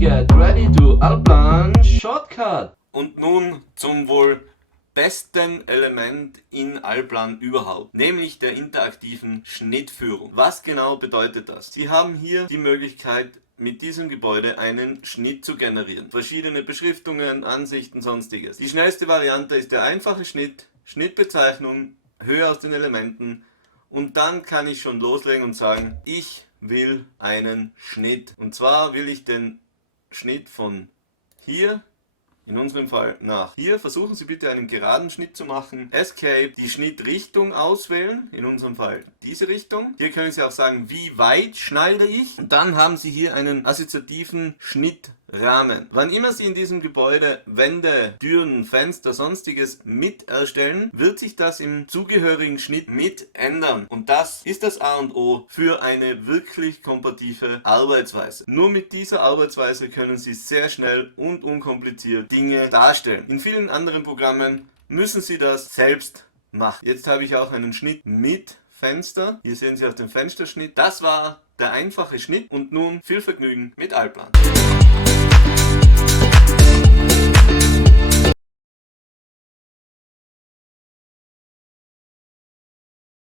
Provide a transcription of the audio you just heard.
get ready to Allplan Shortcut. Und nun zum wohl besten Element in Allplan überhaupt, nämlich der interaktiven Schnittführung. Was genau bedeutet das? Sie haben hier die Möglichkeit, mit diesem Gebäude einen Schnitt zu generieren. Verschiedene Beschriftungen, Ansichten, sonstiges. Die schnellste Variante ist der einfache Schnitt, Schnittbezeichnung, Höhe aus den Elementen, und dann kann ich schon loslegen und sagen, ich will einen Schnitt. Und zwar will ich den Schnitt von hier, in unserem Fall nach hier. Versuchen Sie bitte einen geraden Schnitt zu machen. Escape, die Schnittrichtung auswählen, in unserem Fall diese Richtung. Hier können Sie auch sagen, wie weit schneide ich. Und dann haben Sie hier einen assoziativen Schnittrahmen. Wann immer Sie in diesem Gebäude Wände, Türen, Fenster, sonstiges mit erstellen, wird sich das im zugehörigen Schnitt mit ändern. Und das ist das A und O für eine wirklich kompatible Arbeitsweise. Nur mit dieser Arbeitsweise können Sie sehr schnell und unkompliziert Dinge darstellen. In vielen anderen Programmen müssen Sie das selbst machen. Jetzt habe ich auch einen Schnitt mit Fenster. Hier sehen Sie auch den Fensterschnitt. Das war der einfache Schnitt und nun viel Vergnügen mit Allplan.